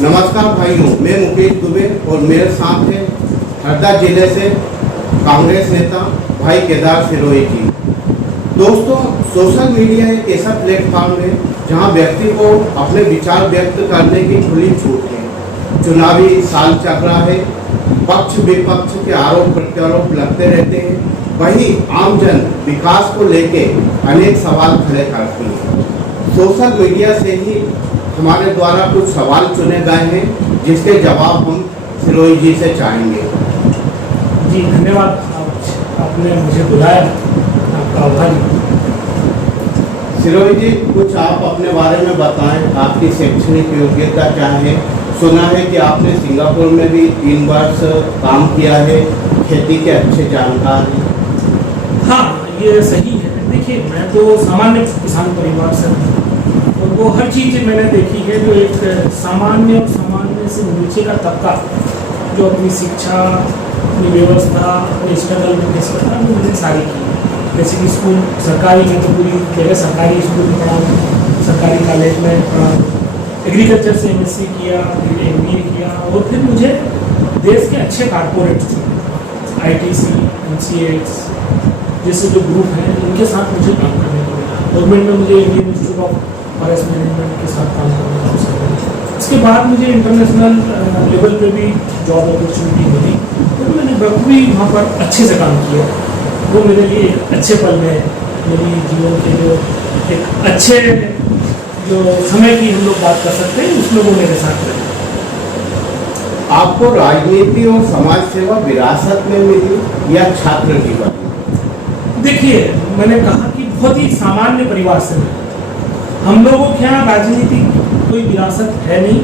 नमस्कार भाइयों, मैं मुकेश दुबे और मेरे साथ है हरदा जिले से कांग्रेस नेता भाई केदार सिरोही जी। दोस्तों, सोशल मीडिया एक ऐसा प्लेटफॉर्म है जहां व्यक्ति को अपने विचार व्यक्त करने की खुली छूट है। चुनावी साल चल रहा है, पक्ष विपक्ष के आरोप प्रत्यारोप लगते रहते हैं, वहीं आमजन विकास को लेके अनेक सवाल खड़े करती है। सोशल मीडिया से ही हमारे द्वारा कुछ सवाल चुने गए हैं जिसके जवाब हम सिरोही जी से चाहेंगे। जी धन्यवाद, आपने मुझे बुलाया, आपका आभारी। सिरोही जी, कुछ आप अपने बारे में बताएं, आपकी शैक्षणिक योग्यता क्या है? सुना है कि आपने सिंगापुर में भी 3 वर्ष काम किया है, खेती के अच्छे जानकार हैं। हाँ, ये सही है। देखिए, मैं तो सामान्य किसान परिवार से हूँ और वो हर चीज़ मैंने देखी है जो एक सामान्य और सामान्य से नीचे का तबका जो अपनी शिक्षा, अपनी व्यवस्था, अपनी स्ट्रगल में फेस करता है, वो मैंने सारी की। जैसे कि स्कूल सरकारी में तो पूरी जगह सरकारी स्कूल में पढ़ा हूँ, सरकारी कॉलेज में पढ़ा हूँ, एग्रीकल्चर से MSc किया, फिर MBA किया और फिर मुझे देश के अच्छे कारपोरेट्स ITC, NCX जैसे जो ग्रुप हैं इनके साथ मुझे काम करने को मिला। गवर्नमेंट में मुझे Indian institute of forest management के साथ काम करने का अवसर मिला। इसके बाद मुझे इंटरनेशनल लेवल पे भी जॉब अपॉर्चुनिटी मिली और मैंने बखूबी वहाँ पर अच्छे से काम किया। वो मेरे लिए एक अच्छे पल में मेरी जीवन के जो एक अच्छे जो समय की हम लोग बात कर सकते हैं उसमें वो मेरे साथ रहे। आपको राजनीति और समाज सेवा विरासत में मिली या छात्र जीवन? देखिए, मैंने कहा कि बहुत ही सामान्य परिवार से मिला। हम लोगों के यहाँ राजनीति कोई विरासत है नहीं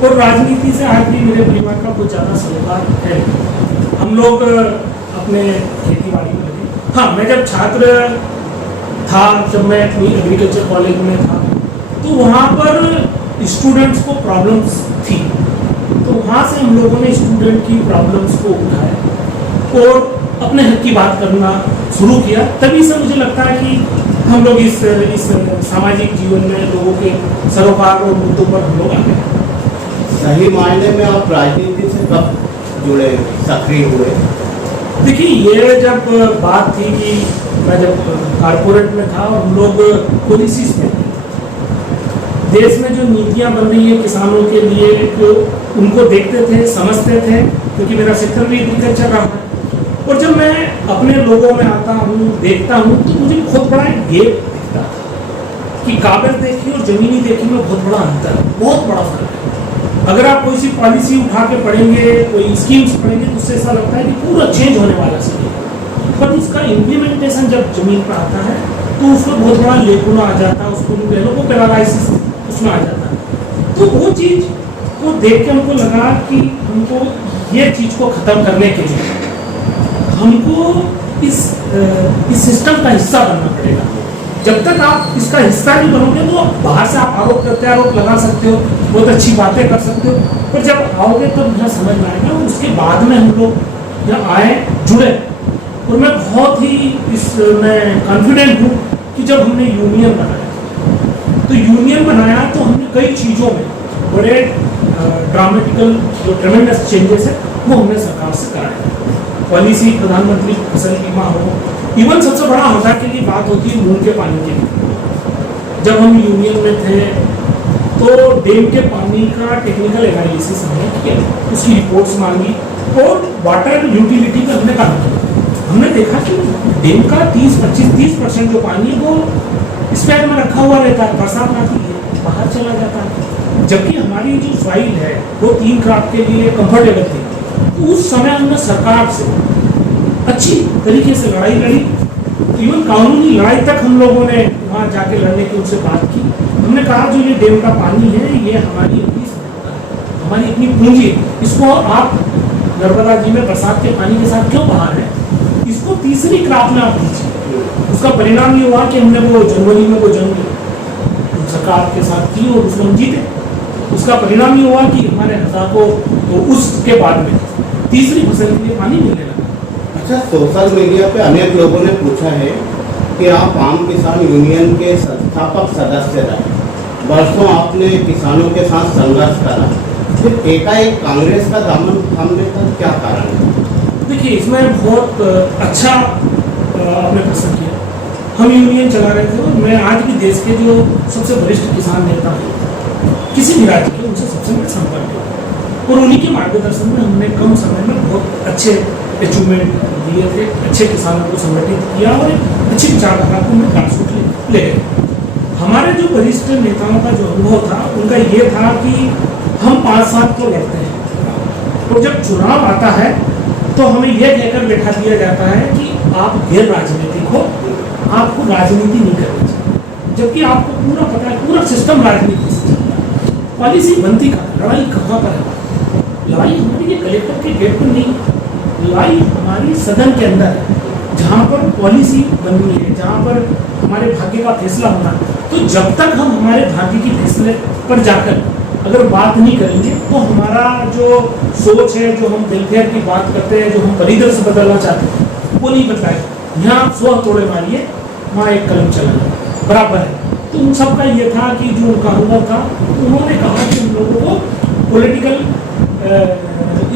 और राजनीति से आज भी मेरे परिवार का कुछ ज़्यादा सरोकार है नहीं। हम लोग अपने खेती बाड़ी में लगे। हाँ, मैं जब छात्र था, जब मैं अपनी एग्रीकल्चर कॉलेज में था, तो वहाँ पर स्टूडेंट्स को प्रॉब्लम्स थी, तो वहाँ से हम लोगों ने स्टूडेंट की प्रॉब्लम्स को उठाया और अपने हक की बात करना शुरू किया। तभी से मुझे लगता है कि हम लोग इस सामाजिक जीवन में लोगों के सरोकार और मुद्दों पर हम लोग आते हैं। सही मायने में आप राजनीति से कब जुड़े, सक्रिय हुए? देखिए, ये जब बात थी कि मैं जब कारपोरेट में था और हम लोग पॉलिसीज में देश में जो नीतियां बन रही है किसानों के लिए, जो उनको देखते थे, समझते थे, क्योंकि मेरा सेक्टर भी एग्रीकल्चर रहा है। और जब मैं अपने लोगों में आता हूँ, देखता हूँ, तो मुझे बहुत बड़ा गेप दिखता है कि कागज देखी और जमीनी देखी में बहुत बड़ा अंतर है, बहुत बड़ा फर्क है। अगर आप कोई सी पॉलिसी उठा के पढ़ेंगे, कोई स्कीम्स पढ़ेंगे, तो उससे ऐसा लगता है कि पूरा चेंज होने वाला है, पर उसका इम्प्लीमेंटेशन जब जमीन पर आता है तो उसमें बहुत बड़ा लेकुना आ जाता है, उसको लोगों को पैरालाइसिस उसमें आ जाता है। तो वो चीज़ को देख के हमको लगा कि हमको ये चीज़ को ख़त्म करने के लिए हमको इस सिस्टम का हिस्सा बनना पड़ेगा। जब तक आप इसका हिस्सा नहीं बनोगे तो बाहर से आप आरोप प्रत्यारोप लगा सकते हो, बहुत अच्छी बातें कर सकते हो, पर जब आओगे तब यहाँ समझ में आएगा। और उसके बाद में हम लोग यहाँ आए, जुड़े, और मैं बहुत ही इसमें कॉन्फिडेंट हूँ कि जब हमने यूनियन बनाया, तो यूनियन बनाया तो हमने कई चीज़ों में बड़े ड्रामेटिकल जो ट्रेमेंडस चेंजेस है वो हमने सरकार से कराया। पॉलिसी, प्रधानमंत्री फसल बीमा हो, इवन सबसे बड़ा होता के लिए बात होती है मूंग के पानी के लिए। जब हम यूनियन में थे तो डैम के पानी का टेक्निकल एनालिसिस हमने किया, उसकी रिपोर्ट्स मांगी और वाटर यूटिलिटी का हमने काम किया। हमने देखा कि डैम का 30% जो पानी है वो स्पेयर में रखा हुआ रहता है, बरसात आती है बाहर चला जाता है, जबकि हमारी जो सॉइल है वो 3 क्रॉप के लिए कंफर्टेबल थी। उस समय हमने सरकार से अच्छी तरीके से लड़ाई लड़ी, इवन कानूनी लड़ाई तक हम लोगों ने वहाँ जाके लड़ने की उनसे बात की। हमने कहा जो ये डैम का पानी है ये हमारी अपनी संपदा है, हमारी अपनी पूंजी है, इसको आप नर्मदा जी में बरसात के पानी के साथ क्यों बहा रहे हैं, इसको तीसरी क्रॉप में आप दीजिए। उसका परिणाम ये हुआ कि हमने वो जनवरी में वो जंग सरकार के साथ की और उसमें हम जीते। उसका परिणाम ये हुआ कि हमारे हता को तो उसके बाद में तीसरी फसल के लिए पानी मिलने लगा। अच्छा, सोशल मीडिया पे अनेक लोगों ने पूछा है कि आप आम किसान यूनियन के संस्थापक सदस्य रहे, वर्षों आपने किसानों के साथ संघर्ष करा, फिर एकाएक कांग्रेस का दामन थामने का क्या कारण है? देखिए, इसमें बहुत अच्छा आपने प्रश्न किया। हम यूनियन चला रहे थे और मैं आज भी देश के जो सबसे वरिष्ठ किसान नेता हैं किसी भी राज्य के, उनसे सबसे बड़े संपर्क है और उन्हीं के मार्गदर्शन में हमने कम समय में बहुत अच्छे अचीवमेंट दिए थे, अच्छे किसानों को संगठित किया और एक अच्छी विचारधारा को उन्हें ट्रांसपोर्ट ले गए। हमारे जो वरिष्ठ नेताओं का जो अनुभव था उनका ये था कि हम 5 साल तो लड़ते हैं और जब चुनाव आता है तो हमें यह कहकर बैठा दिया जाता है कि आप गैर राजनीतिक हो, आपको राजनीति नहीं करनी चाहिए, जबकि आपको पूरा पता है पूरा सिस्टम राजनीति से चलता है। पॉलिसी बनती कहाँ, लड़ाई कहाँ पर है? लड़ाई हमारी ये कलेक्टर के गेट पर नहीं, लड़ाई हमारी सदन के अंदर है, जहाँ पर पॉलिसी बननी है, जहाँ पर हमारे भाग्य का फैसला होना। तो जब तक हम हमारे भाग्य की फैसले पर जाकर अगर बात नहीं करेंगे तो हमारा जो सोच है, जो हम वेलफेयर की बात करते हैं, जो हम परिदृश्य बदलना चाहते हैं, वो नहीं बदलाएगा। यहाँ 100 तोड़े मारिए, वहाँ एक कलम चलाना बराबर है। तो उन सबका ये था कि जो उनका अनुभव था, उन्होंने कहा कि उन लोगों को पॉलिटिकल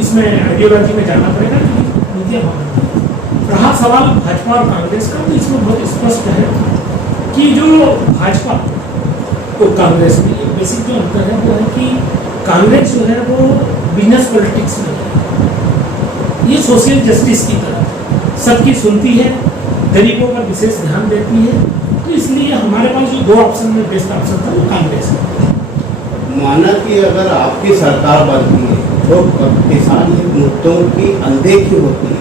इसमें आइडियोलॉजी में जाना पड़ेगा कि नीतियाँ मांगती। रहा सवाल भाजपा और कांग्रेस का, तो इसमें बहुत स्पष्ट है कि जो भाजपा और कांग्रेस में एक बेसिक जो अंतर है वो है कि कांग्रेस जो है वो बिजनेस पॉलिटिक्स में है, ये सोशल जस्टिस की तरफ सबकी सुनती है, गरीबों पर विशेष ध्यान देती है। तो इसलिए हमारे पास जो 2 ऑप्शन में बेस्ट ऑप्शन था वो कांग्रेस है। माना कि अगर आपकी सरकार बनती है तो किसान हित मुद्दों की अनदेखी होती है,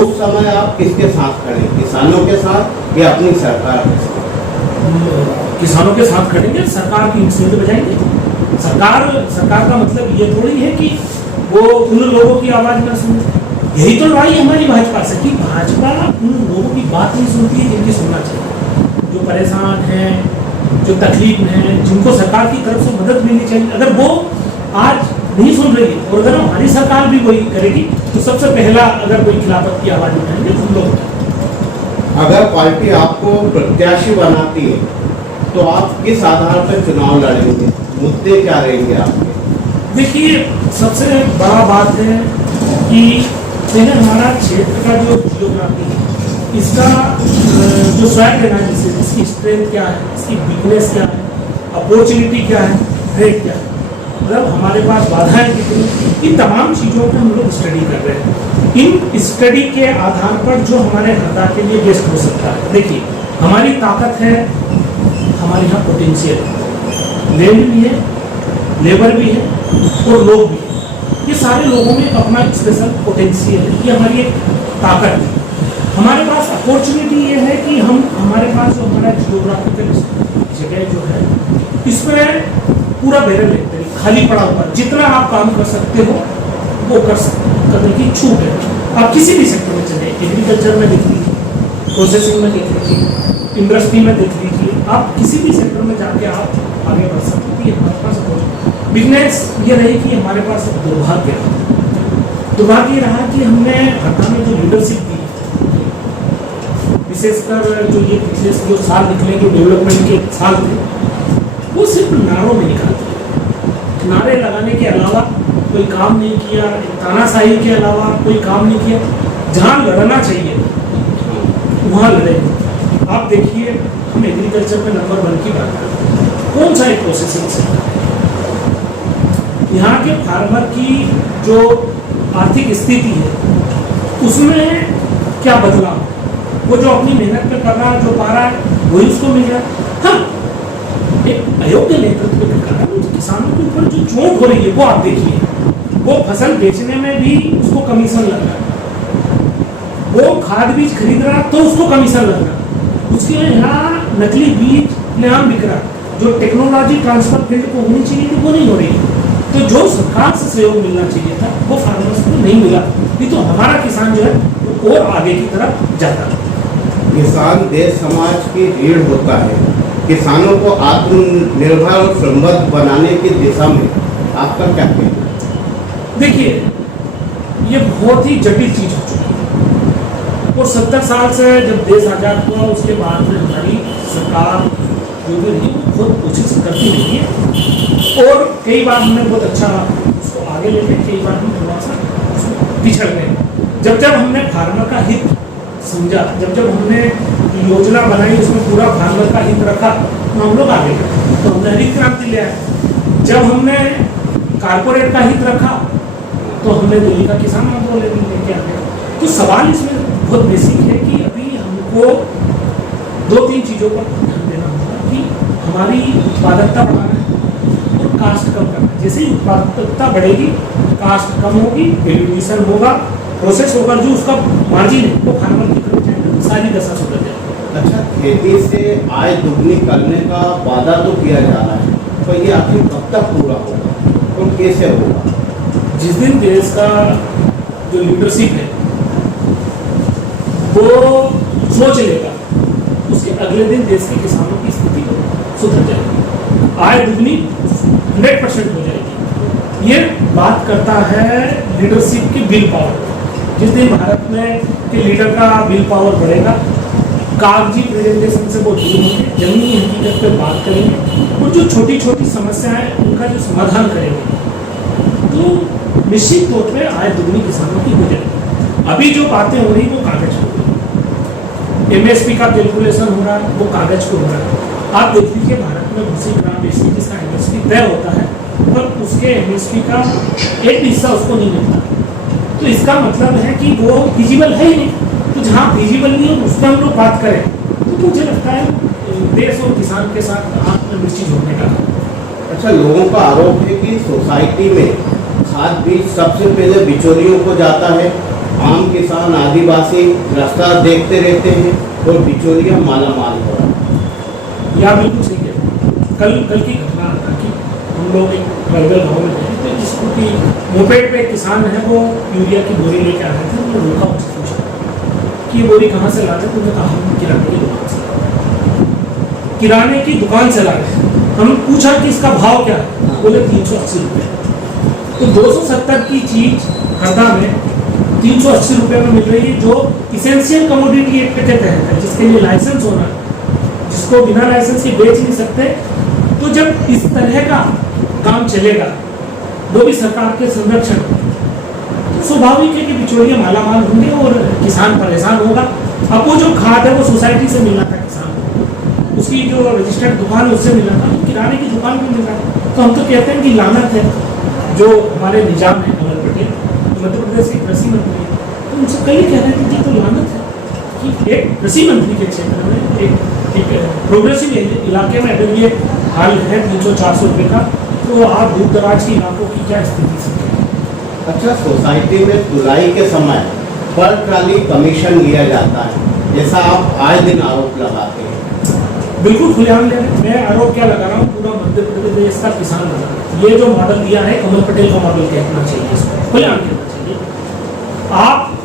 उस समय आप किसके साथ खड़े, किसानों के साथ या अपनी सरकार के साथ? किसानों के साथ खड़ेंगे, सरकार की इंस्ट्रूमेंट बजाएंगे। सरकार का मतलब ये थोड़ी है कि वो उन लोगों की आवाज ना सुने। यही तो लड़ाई हमारी भाजपा से कि भाजपा उन लोगों की बात नहीं सुनती है जिनकी सुनना चाहिए, जो परेशान हैं, जो तकलीफ में हैं, जिनको सरकार की तरफ से मदद मिलनी चाहिए। अगर वो आज नहीं सुन रही है और अगर हमारी सरकार भी वही करेगी तो सबसे पहला अगर कोई खिलाफत की आवाज उठाएंगे हम लोग। अगर पार्टी आपको प्रत्याशी बनाती है तो आप किस आधार पर चुनाव लड़ेंगे, मुद्दे क्या रहेंगे आपके? देखिए, सबसे बड़ा बात है कि पहले हमारा क्षेत्र का जो जियोग्राफी है, इसका जो स्वैग एनालिसिस, इसकी स्ट्रेंथ क्या है, इसकी वीकनेस क्या है, अपॉर्चुनिटी क्या है, थ्रेट क्या है, मतलब हमारे पास बाधाएं कितनी, इन तमाम चीज़ों पर हम लोग स्टडी कर रहे हैं। इन स्टडी के आधार पर जो हमारे हरदा के लिए बेस्ट हो सकता है। देखिए, हमारी ताकत है, हमारे यहाँ पोटेंशियल है, लैंड भी है, लेबर भी है और लोग भी है। ये सारे लोगों में अपना स्पेशल पोटेंशियल है, ये हमारी एक ताकत है। हमारे पास अपॉर्चुनिटी ये है कि हमारे पास जो हमारा जियोग्राफिकल जगह जो है, इस पर पूरा बैरल है, खाली पड़ा हुआ, जितना आप काम कर सकते हो वो कर सकते हो, करने की छूट है। आप किसी भी सेक्टर में चले, एग्रीकल्चर में देख लीजिए, प्रोसेसिंग में देख लीजिए, इंडस्ट्री में देख लीजिए, आप किसी भी सेक्टर में जाके आप आगे बढ़ सकते हैं। हमारे पास बिजनेस ये रही कि हमारे पास दुर्भाग्य रहा कि हमने हरदा में जो लीडरशिप दी, विशेषकर जो ये पिछले जो साल निकले, जो डेवलपमेंट के साल थे, वो सिर्फ नारों में निकाल दिए। नारे लगाने के अलावा कोई काम नहीं किया, तानाशाही के अलावा कोई काम नहीं किया। जहाँ लड़ना चाहिए वहाँ लड़ेंगे। आप देखिए, हम एग्रीकल्चर में नंबर 1 की बात करते हैं, कौन सा एक प्रोसेसिंग सेक्टर है। यहाँ के फार्मर की जो आर्थिक स्थिति है उसमें क्या बदलाव, वो जो अपनी मेहनत पे कर रहा है, जो पा रहा है वही उसको मिल रहा है। हाँ, एक अयोग्य नेतृत्व के कारण किसानों के ऊपर जो चोट हो रही है वो आप देखिए, वो फसल बेचने में भी उसको कमीशन लग रहा है, वो खाद बीज खरीद रहा तो उसको कमीशन लग रहा है, उसके यहाँ नकली बीज आम बिक रहा, जो टेक्नोलॉजी ट्रांसफर फील्ड को होनी चाहिए थी वो नहीं हो रही है। तो जो सरकार से सहयोग मिलना चाहिए था वो फार्मर्स को नहीं मिला, नहीं तो हमारा किसान जो है वो और आगे की तरफ जाता है। किसान देश समाज की रीढ़ होता है। किसानों को आत्मनिर्भर और समृद्ध बनाने की दिशा में आपका क्या कहना है? देखिए, ये बहुत ही जटिल चीज हो चुकी है और 70 साल से जब देश आजाद हुआ उसके बाद में हमारी सरकार जो भी रही वो बहुत कोशिश करती रही है और कई बार हमने बहुत अच्छा उसको आगे ले गए, कई बार हम थोड़ा सा उसको पिछड़ गए। जब हमने फार्मर का हित समझा, जब हमने योजना बनाई, उसमें पूरा फार्मर का हित रखा, तो हम लोग आगे गए, तो हमने हरित क्रांति ले आए। जब हमने कारपोरेट का हित रखा तो हमने दिल्ली का किसान आंदोलन लेके आ गए। तो सवाल इसमें बहुत बेसिक है कि अभी हमको 2-3 चीज़ों पर ध्यान देना होगा कि हमारी उत्पादकता बढ़ाना है और कास्ट कम करना है। जैसे ही उत्पादकता बढ़ेगी, कास्ट कम होगी, वैल्यूएशन होगा, प्रोसेस होगा, जो उसका मार्जिन है वो फार्मर की तरफ जाएगा, सारी दशा सुधर जाएगी। अच्छा, खेती से आय दुगनी करने का वादा तो किया जा रहा है, तो ये आखिर कब तक पूरा होगा और कैसे होगा? जिस दिन देश का जो लीडरशिप है वो सोच लेगा, उसके अगले दिन देश के किसानों की स्थिति सुधर जाएगी, आय दुगनी 100% हो जाएगी। ये बात करता है लीडरशिप की विल पावर। जिस दिन भारत में के लीडर का विल पावर बढ़ेगा, कागजी प्रेजेंटेशन से वो दूर होंगे, जमीनी हकीकत पे बात करेंगे और जो छोटी छोटी समस्याएं उनका जो समाधान करेंगे, तो निश्चित तौर पे आय दुगनी किसानों की हो जाएगी। अभी जो बातें हो रही वो कागज पर हो रही, एमएसपी का कैलकुलेशन हो रहा है वो कागज पर हो रहा है। आप देख लीजिए भारत में भूसी ग्राम बेचने जिसका एमएसपी तय होता है, पर उसके एमएसपी का एक हिस्सा उसको नहीं मिलता। तो इसका मतलब है कि वो फिजिबल है ही नहीं। तो जहाँ फिजिबल नहीं है उस पर हम लोग बात करें, तो मुझे लगता है देश और किसान के साथ आंख में मिर्ची जोड़ने का। अच्छा, लोगों का आरोप है कि सोसाइटी में खाद बीज सबसे पहले बिचौलियों को जाता है, आम किसान आदिवासी रास्ता देखते रहते हैं और बिचौलिया माला माल हो रहा है। या बिल्कुल सही है। कल की घटना था कि हम लोग एक ट्राइबल गाँव में गए, तो स्कूटी मोपेड पे एक किसान है, वो यूरिया की बोरी लेके आ रहे थे। उन्होंने रोका, उनसे पूछा कि ये बोरी कहाँ से ला रहे थे? उन्होंने कहा हम किराने की दुकान से, किराने की दुकान से ला रहे। हम पूछा कि इसका भाव क्या है? बोले 380 रुपये। तो 270 की चीज हरदा में 380 रुपये में मिल रही है, जो इसेंशियल कमोडिटी एक्ट के तहत है, जिसके लिए लाइसेंस होना, जिसको बिना लाइसेंस के बेच नहीं सकते। तो जब इस तरह का काम चलेगा, वो भी सरकार के संरक्षण, तो स्वाभाविक है कि बिचौलिए मालामाल होंगे और किसान परेशान होगा। अब वो जो खाद है वो सोसाइटी से मिलना था किसान को, उसकी जो रजिस्टर्ड दुकान है उससे मिलना था, तो किराने की दुकान पे मिल रहा है। तो हम तो कहते हैं कि लानत है जो हमारे निजाम है कमल पटेल, मध्य प्रदेश के कृषि मंत्री है, तो उनसे कई कह रहे थे कि तो लानत है कि एक कृषि मंत्री के क्षेत्र में एक प्रोग्रेसिव इलाके में अगर ये हाल है 300-400 रुपये का, तो आप दूर दराज के इलाकों की क्या स्थिति से? अच्छा, सोसाइटी में धुलाई के समय पर ट्राली कमीशन लिया जाता है, जैसा आप आए दिन आरोप लगाते हैं। बिल्कुल खुलेआम ले रहे हैं। मैं आरोप क्या लगा रहा हूँ, पूरा मध्य प्रदेश का किसान लगा रहा है। ये जो मॉडल दिया है कमल पटेल का मॉडल कहना चाहिए, इसको खुलेआम कहना चाहिए। आप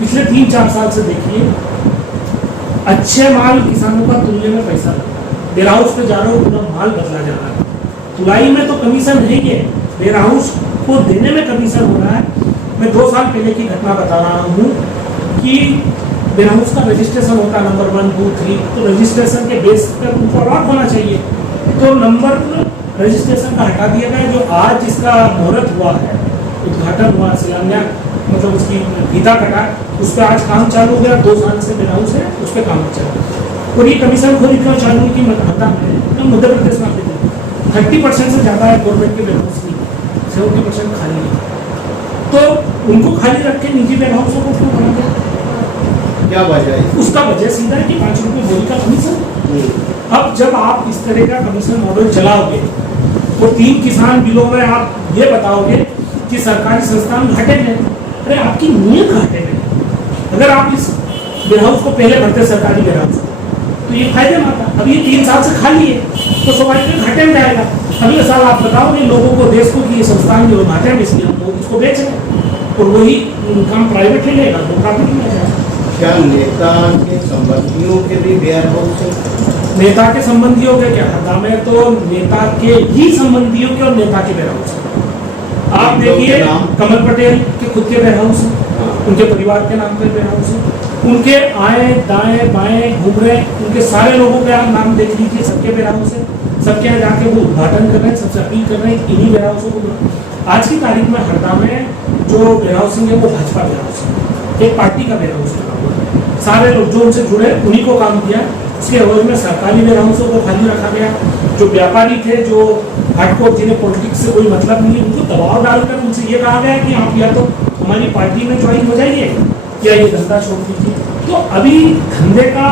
पिछले 3-4 साल से देखिए, अच्छे माल किसानों का तुलने में पैसा वेयर हाउस पे जा रहा हो, पूरा माल बदला जा रहा है। तुलाई में तो कमीशन है ही, वेयर हाउस को देने में कमीशन हो रहा है। मैं 2 साल पहले की घटना बता रहा हूँ कि वेयर हाउस का रजिस्ट्रेशन होता है नंबर 1, 2, 3, तो रजिस्ट्रेशन के बेस पर उनको अलॉट होना चाहिए। तो नंबर रजिस्ट्रेशन का हटा दिया गया। जो आज जिसका मुहूर्त हुआ है, उद्घाटन हुआ, शिलान्यास मतलब उसकी फीता कटा, उस पर आज काम चालू हो गया। 2 साल से वेयर हाउस है, उस पर काम चला। और ये कमीशन खोरी क्यों चालू की हरदा में, मध्य प्रदेश में आपके 30% से ज़्यादा है गवर्नमेंट के वेयर हाउस की, 70% खाली है। तो उनको खाली रख के निजी वेयर हाउसों को क्यों बना दिया? क्या वजह है? उसका वजह सीधा है कि 5 रुपये बोरी का कमीशन। अब जब आप इस तरह का कमीशन मॉडल चलाओगे तो 3 किसान बिलों में आप ये बताओगे कि सरकारी संस्थान घाटे में, अरे आपकी नीयत घाटे में। अगर आप इस वेयर हाउस को पहले भरते सरकारी वेयर हाउस तो ये फायदे में आता। अब ये 3 साल से खाली है तो स्वाभाविक घाटे में जाएगा। अगले साल आप बताओगे लोगों को, देश को, कि ये संस्थान जो घाटे में, इसलिए हम लोग इसको बेच रहे हैं, और वही काम प्राइवेट ले लेगा तो प्रॉफिट में आ जाएगा। क्या नेता के संबंधियों के भी वेयर हाउस है? नेता के संबंधियों के क्या, हरदा में तो नेता के ही संबंधियों के और नेता के वेयर हाउस है। आप देखिए कमल पटेल के खुद के वेयर हाउस है, उनके परिवार के नाम पे वेयर हाउस है, उनके आए दाएं बाएं घूम रहे, उनके सारे लोगों के आप नाम देख लीजिए, सबके वेयर हाउस है, सबके यहाँ जाके वो उद्घाटन कर रहे हैं, सबसे अपील कर रहे हैं इन्हीं वेयर हाउसों को। आज की तारीख में हरदा में जो वेयर हाउसिंग है वो भाजपा वेयर हाउसिंग है, एक पार्टी का वेयर हाउस है। सारे लोग जो उनसे जुड़े उन्हीं को काम किया। उसके एवज में सरकारी वेयर हाउसों को खाली रखा गया। जो व्यापारी थे, जो हार्डकोर, जिन्हें पॉलिटिक्स से कोई मतलब नहीं है, उनको दबाव डालकर उनसे ये कहा गया कि आप या तो हमारी पार्टी में ज्वाइन हो जाइए या ये धंधा छोड़ दीजिए। तो अभी धंधे का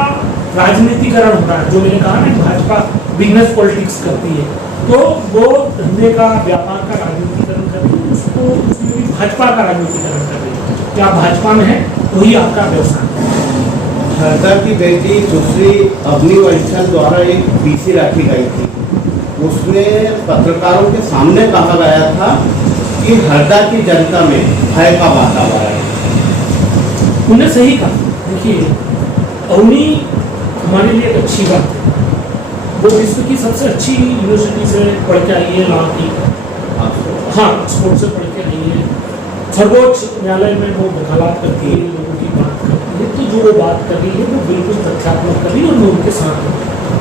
राजनीतिकरण हो रहा है। जो मैंने कहा ना, भाजपा बिजनेस पॉलिटिक्स करती है, तो वो धंधे का, व्यापार का राजनीतिकरण करती है, उसको उसमें भी भाजपा का राजनीतिकरण कर रही है। क्या भाजपा में है वही आपका व्यवसाय है। हरदा की बेटी सुश्री अवनी वंशल द्वारा एक पीसी रखी गई थी। उसमें पत्रकारों के सामने कहा गया था कि हरदा की जनता में भय का वातावरण है। उन्हें सही कहा। देखिए, अवनी हमारे लिए एक अच्छी बात है। वो विश्व की सबसे अच्छी यूनिवर्सिटी से पढ़ के आई है, लॉ की, हाँ, स्पोर्ट से पढ़ के आई है। सर्वोच्च न्यायालय में वो वकालत करती है, लोगों की बात करती है। तो जो वो बात कर रही है वो बिल्कुल तथ्यात्मक कर रही है और मैं उनके साथ हूँ।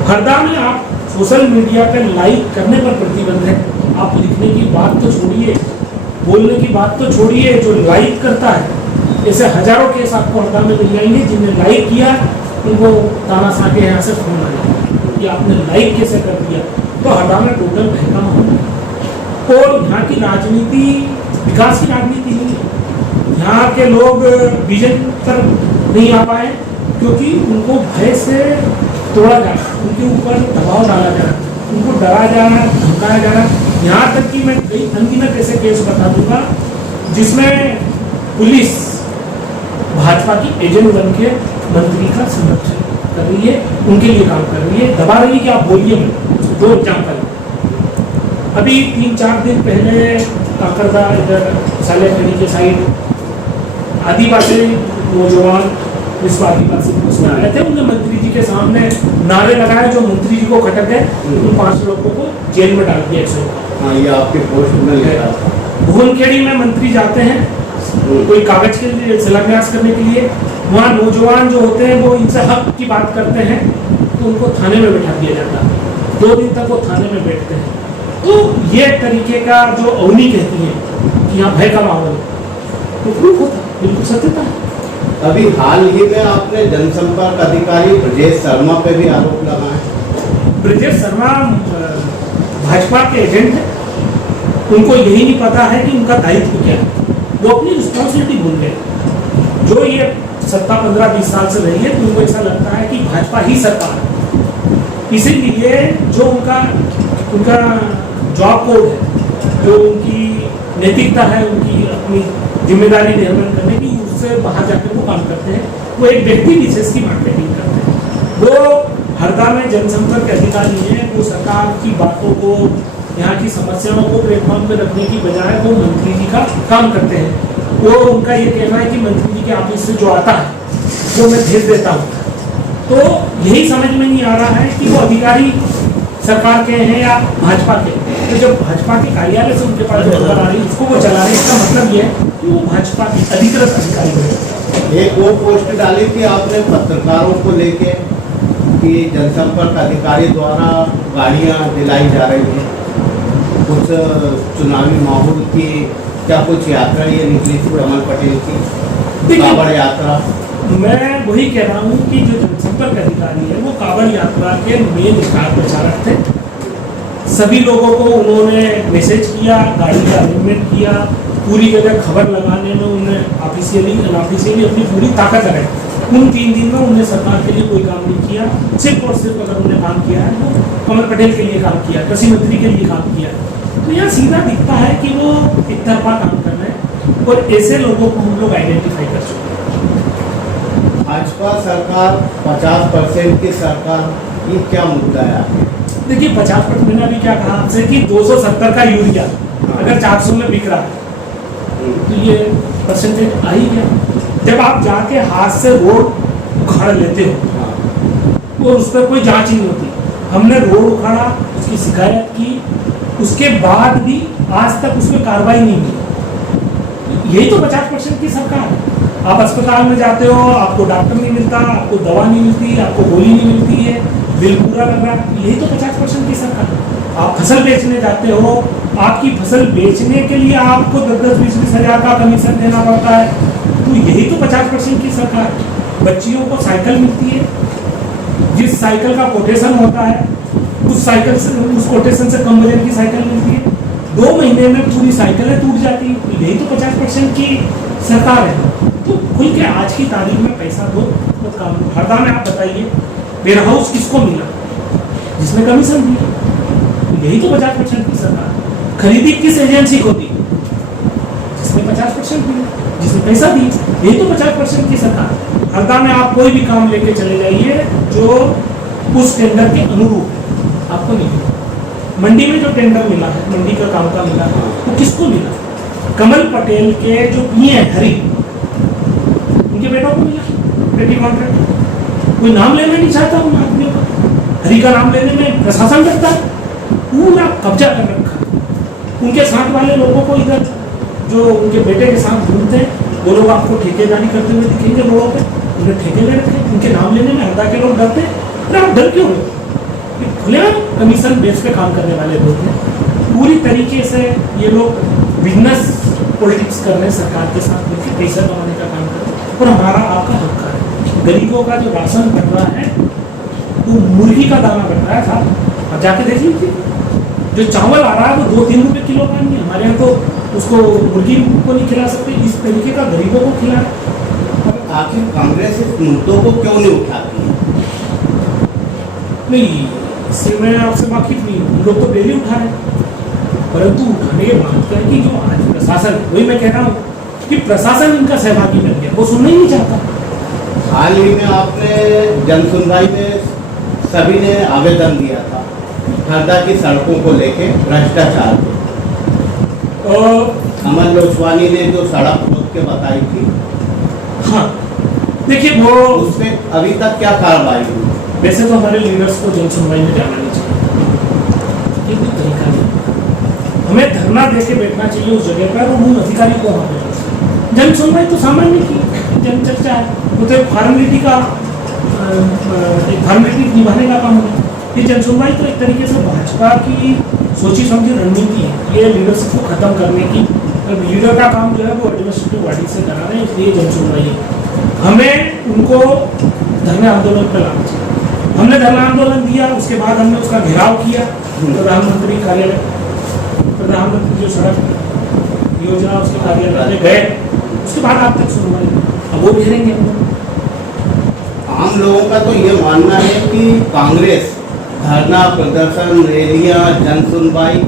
हरदा में आप सोशल मीडिया पर लाइक करने पर प्रतिबंध है। आप लिखने की बात तो छोड़िए, बोलने की बात तो छोड़िए, जो लाइक करता है, ऐसे हजारों केस आपको हरदा में मिल जाएंगे। जिनने लाइक किया उनको तानाशाह के यहाँ से फोन आया कि आपने लाइक कैसे कर दिया। तो हरदा में टोटल बहका माहौल। और यहाँ की राजनीति विकास की राजनीति नहीं है। यहाँ के लोग विजन पर नहीं आ पाए क्योंकि उनको भय से तोड़ा जा रहा, उनके ऊपर दबाव डाला जा रहा, उनको डरा जा रहा, धमकाया जा रहा। यहाँ तक कि मैं कई अनगिनत ऐसे केस बता दूंगा जिसमें पुलिस भाजपा की एजेंट बन के मंत्री का संरक्षण कर रही है, उनके लिए काम कर रही है, दबा रही है कि आप बोलिए मत। दो एग्जाम्पल, अभी 3-4 दिन पहले काकरदा, इधर सालेखड़ी के साइड आदिवासी नौजवान विश्व आदिवासी दिवस में आए थे। उन्होंने मंत्री जी के सामने नारे लगाए जो मंत्री जी को खटक गए। उन 5 लोगों को जेल में डाल दिया। 100। हाँ, ये आपके पोस्ट में ले रहा था। भुवनखेड़ी में मंत्री जाते हैं कोई कागज के लिए शिलान्यास करने के लिए, वहाँ नौजवान जो होते हैं वो इनसे हक की बात करते हैं तो उनको थाने में बैठा दिया जाता है। 2 दिन तक वो थाने में बैठते हैं। तो ये तरीके का जो अवनी कहती है कि यहाँ भय का माहौल है, तो प्रूफ होता है, बिल्कुल सत्यता है। अभी हाल ही में आपने जनसंपर्क अधिकारी ब्रजेश शर्मा पे भी आरोप लगाए। ब्रजेश शर्मा भाजपा के एजेंट है। उनको यही नहीं पता है कि उनका दायित्व क्या है। वो अपनी रिस्पॉन्सिबिलिटी भूल गए। जो ये सत्ता 15-20 साल से रही है तो उनको ऐसा लगता है कि भाजपा ही सरकार है। इसीलिए जो उनका जॉब कोड है, जो उनकी नैतिकता है, उनकी अपनी जिम्मेदारी निर्वहन करने की, उससे बाहर जाकर वो काम करते हैं। वो एक व्यक्ति विशेष की मार्केटिंग करते हैं। वो हरदा में जनसंपर्क अधिकारी हैं। वो सरकार की बातों को, यहाँ की समस्याओं को प्लेटफॉर्म पर रखने की बजाय वो मंत्री जी का काम करते हैं। वो उनका ये कहना है कि मंत्री जी के ऑफिस से जो आता है वो मैं भेज देता हूँ। तो यही समझ में नहीं आ रहा है कि वो अधिकारी सरकार के हैं या भाजपा के। तो जब भाजपा के कार्यालय से उनके पास जो खबर आ रही है उसको वो चला रहे हैं, इसका मतलब ये है कि वो भाजपा की अधिकृत अधिकारी है। एक वो पोस्ट डाली थी आपने पत्रकारों को लेके कि जनसंपर्क अधिकारी द्वारा गाड़ियाँ दिलाई जा रही हैं, कुछ चुनावी माहौल की क्या कुछ यात्रा ये निकली थी अमर पटेल की कावड़ यात्रा। मैं वही कह रहा हूँ कि जो जनसंपर्क अधिकारी है वो कावड़ यात्रा के मेन स्टार प्रचारक थे। सभी लोगों को उन्होंने मैसेज किया, गाड़ी का अरेंजमेंट किया, पूरी जगह खबर लगाने में उन्होंने ऑफिशियली अनऑफिशियली अपनी पूरी ताकत लगाई। उन 3 दिन में उन्होंने सरकार के लिए कोई काम नहीं किया। सिर्फ और सिर्फ अगर उन्होंने काम किया है वो अमर पटेल के लिए काम किया, कृषि मंत्री के लिए काम किया। तो यहाँ सीधा दिखता है कि वो एक तरफा काम कर रहे हैं और ऐसे लोगों को हम लोग आइडेंटिफाई कर चुके हैं। भाजपा सरकार 50% की सरकार, ये क्या मुद्दा है? देखिए 50%, मैंने अभी क्या कहा आपसे कि 270 का यूरिया अगर 400 में बिक रहा है तो ये परसेंटेज आ ही गया। जब आप जाके हाथ से रोड उखाड़ लेते हो और उस पर कोई जांच नहीं होती। हमने रोड उखाड़ा, उसकी शिकायत की, उसके बाद भी आज तक उसमें कार्रवाई नहीं हुई। यही तो 50% की सरकार है। आप अस्पताल में जाते हो, आपको डॉक्टर नहीं मिलता, आपको दवा नहीं मिलती, आपको गोली नहीं मिलती है, बिल पूरा लग रहा है। यही तो 50% की सरकार है। आप फसल बेचने जाते हो, आपकी फसल बेचने के लिए आपको 10-20 हज़ार का कमीशन देना पड़ता है। तो यही तो 50% की सरकार है। बच्चियों को साइकिल मिलती है, जिस साइकिल का कोटेशन होता है उस साइकिल से, उस कोटेशन से कम वजन की साइकिल मिलती है। 2 महीने में पूरी साइकिलें टूट जाती है। यही तो 50% की सरकार है। तो खुल के आज की तारीख में पैसा दो तो काम। हरदा में आप बताइए वेयर हाउस किसको मिला? जिसने कमीशन दिया। यही तो 50% की सरकार। खरीदी किस एजेंसी को दी? जिसने 50% दिया, जिसने पैसा दिया। यही तो 50% की सरकार। हरदा में आप कोई भी काम लेके चले जाइए जो उस टेंडर के अनुरूप आपको नहीं मिला। मंडी में जो टेंडर मिला है, मंडी का काम का मिला है, वो किसको मिला? कमल पटेल के जो पीए हरी, उनके बेटों को मिला पेटी कॉन्ट्रैक्ट। कोई नाम लेना नहीं चाहता उन आदमियों का। हरी का नाम लेने में प्रशासन डरता है। पूरा कब्जा कर रखा। उनके साथ वाले लोगों को इधर जो उनके बेटे के साथ घूमते हैं वो लोग आपको ठेकेदारी करते हुए दिखेंगे रोडों पे। उन्हें ठेके ले रखे, उनके नाम लेने में हरदा के लोग डरते हैं। अरे आप डर क्यों हो? खुले कमीशन बेस पे काम करने वाले लोग हैं। पूरी तरीके से ये लोग बिजनेस पॉलिटिक्स कर रहे हैं सरकार के साथ मिलकर, पैसा कमाने का काम कर रहे हैं। और हमारा आपका हक है। गरीबों का जो राशन बन रहा है वो मुर्गी का दाना बन रहा है साहब। आप जाके देख लीजिए, जो चावल आ रहा है वो 2-3 रुपए किलो का नहीं है। हमारे यहाँ तो उसको मुर्गी को नहीं खिला सकते, इस तरीके का गरीबों को खिला है। आखिर कांग्रेस इस मुद्दों को क्यों नहीं उठाती है? नहीं, इससे मैं आपसे वाकिफ नहीं हूँ। लोग तो डेली उठा रहे हैं, परंतु उठाने के बाद क्या है कि जो आज प्रशासन, वही मैं कह रहा हूँ कि प्रशासन इनका सहभागी बन गया, वो सुनना ही नहीं चाहता। हाल ही में आपने जन सुनवाई में सभी ने आवेदन दिया था हरदा की सड़कों को लेके भ्रष्टाचार को। अमन लोचवानी ने जो सड़क खोद के बताई थी, हाँ देखिए वो उस पर अभी तक क्या कार्रवाई हुई? वैसे तो हमारे लीडर्स को जन सुनवाई में जाना नहीं चाहिए, ये कोई तरीका नहीं। हमें धरना दे के बैठना चाहिए उस जगह पर और उन अधिकारी को वहाँ बैठना। जन सुनवाई तो सामान्य की जन चर्चा है, वो तो एक फॉर्मेलिटी का एक फॉर्मेलिटी निभाने का काम है। ये जन सुनवाई तो एक तरीके से भाजपा की सोची समझी रणनीति है, ये लीडरशिप को खत्म करने की। लीडर का काम जो है वो एडमिनिस्ट्रेटिव बॉडी से करा रहे हैं, इसलिए जन सुनवाई है। हमें उनको धरना आंदोलन पर लाना चाहिए। हमने धरना आंदोलन दिया, उसके बाद हमने उसका घेराव किया प्रधानमंत्री कार्यालय, प्रधानमंत्री जो सड़क योजना उसके कार्यालय में गए, उसके बाद आप तक सुनवाई। अब वो घेरेंगे। आम लोगों का तो ये मानना है कि कांग्रेस धरना प्रदर्शन, रैलियां, जन सुनवाई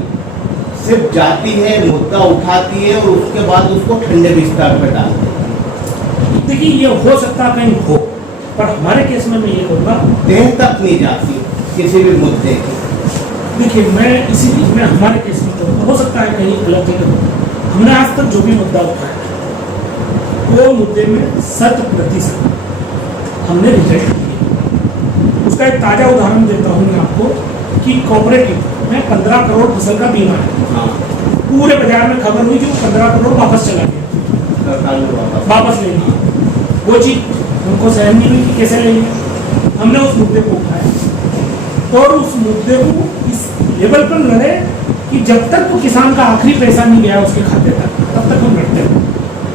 सिर्फ जाती है, मुद्दा उठाती है और उसके बाद उसको ठंडे बिस्तर पर डालती है। देखिए ये हो सकता कहीं हो, पर हमारे केस में मैं ये कहूँगा देह तक नहीं जाती किसी भी मुद्दे की। देखिए मैं इसीलिए मैं हमारे केस में कहूँगा, हो सकता है कहीं अलग जगह हो। हमने आज तक जो भी मुद्दा उठाया वो मुद्दे में 100% हमने रिजल्ट किया। उसका एक ताज़ा उदाहरण देता हूँ मैं आपको कि कोऑपरेटिव में 15 करोड़ फसल का बीमा है। हाँ, पूरे बाजार में खबर हुई कि वो 15 करोड़ वापस चला गया, वापस ले लिया। वो चीज़ उनको सहन नहीं हुई कि कैसे लेंगे। हमने उस मुद्दे को उठाया और उस मुद्दे को इस लेवल पर लड़े कि जब तक वो किसान का आखिरी पैसा नहीं गया उसके खाते तक, तब तक हम लड़ते हैं।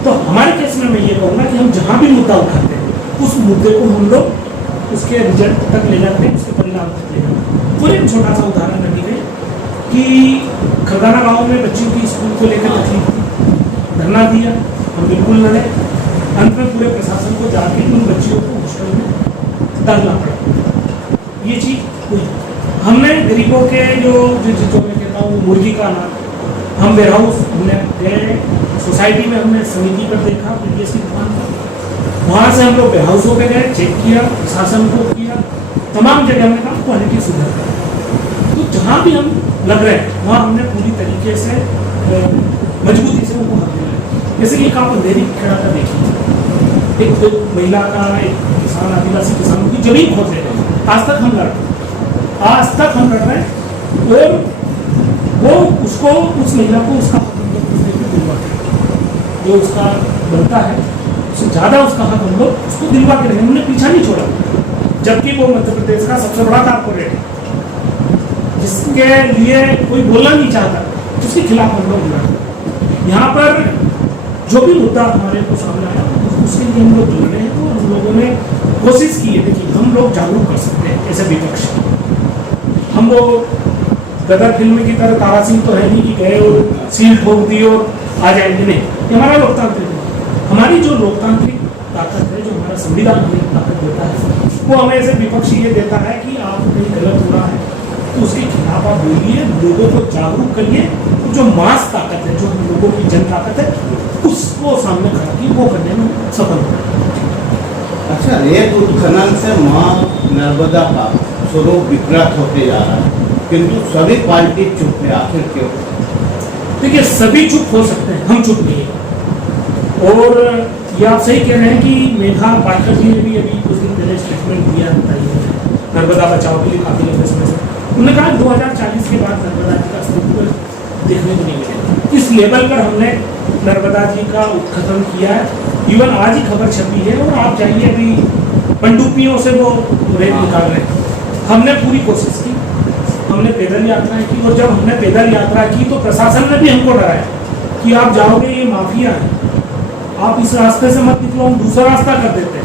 तो हमारे केस में मैं ये कहूँगा कि हम जहाँ भी मुद्दा उठाते हैं उस मुद्दे को हम लोग उसके रिजल्ट तक ले जाते हैं, उसके परिणाम तक ले जाते हैं। पूरे एक छोटा सा उदाहरण रखिए कि खरदाना गाँव में बच्चियों की स्कूल को लेकर तकलीफ थी, धरना दिया, हम बिल्कुल लड़े। अंत में पूरे प्रशासन को जाके उन बच्चियों को हॉस्टल में डालना पड़ा। ये चीज़ हुई। हमने गरीबों के जो मैं कहता हूँ मुर्गी का अनाज, हम वेयर हाउस हमने गए, सोसाइटी में हमने समिति पर देखा पीडीएस की दुकान पर, वहाँ से हम लोग वेयर हाउसों पर गए, चेक किया, प्रशासन को किया, तमाम जगह हमने कहा क्वालिटी सुधर। तो जहाँ भी हम लग रहे हैं वहाँ हमने पूरी तरीके से मजबूती से उनको हाथ दिलाया। जैसे कि एक आप अंधेरी खेड़ा का देखिए, एक तो महिला का, एक किसान, आदिवासी किसानों की जमीन खोज रहे हैं। आज तक हम लड़ रहे हैं और वो उसको, उस महिला को उसका जो उसका बनता है उससे ज़्यादा उसका हक हम लोग उसको दिलवा के रहे, हमने पीछा नहीं छोड़ा, जबकि वो मध्य प्रदेश का सबसे बड़ा कारपोरेट है जिसके लिए कोई बोलना नहीं चाहता, उसके खिलाफ हम लोग लड़। यहाँ पर जो भी मुद्दा हमारे को सामने आया उसके लिए हम लोग लड़ रहे हैं। तो हम लोगों ने कोशिश की है, देखिए हम लोग जागरूक कर सकते हैं ऐसे विपक्ष, हम वो गदर फिल्म की तरह तारा सिंह तो है नहीं कि गए और सील ठोक दी और आ जाएंगे, नहीं, ये हमारा लोकतांत्रिक है। हमारी जो लोकतांत्रिक ताकत है, जो हमारा संविधान हमें ताकत देता है, वो हमें ऐसे विपक्ष ये देता है कि आप कहीं गलत हो रहा है तो उसके खिलाफ आप बोलिए, लोगों को जागरूक करिए, जो मास ताकत है, जो हम लोगों की जन ताकत है, उसको सामने खड़ा की वो करने में सफल हो। अच्छा, रेत उत्खनन से माँ नर्मदा का स्वरूप विकृत होते जा रहा है, किंतु सभी पार्टी चुप है, आखिर क्यों? देखिए सभी चुप हो सकते हैं, हम चुप नहीं है। और ये आप सही कह रहे हैं कि मेघा पाटकर जी ने भी अभी कुछ दिन पहले स्टेटमेंट दिया नर्मदा बचाओ के लिए, काफी लंबे समय से उन्होंने कहा 2040 के बाद नर्मदा जी का अस्तित्व देखने को नहीं मिलेगा। इस लेवल पर हमने नर्मदा जी का उत्खनन किया है, इवन आज ही खबर छपी है और आप जाइए अभी पनडुब्बियों से वो रेत निकाल रहे हैं। हमने पूरी कोशिश की, हमने पैदल यात्राएं की, और जब हमने पैदल यात्रा की तो प्रशासन ने भी हमको डराया कि आप जाओगे, ये माफिया है, आप इस रास्ते से मत निकलो, हम दूसरा रास्ता कर देते हैं।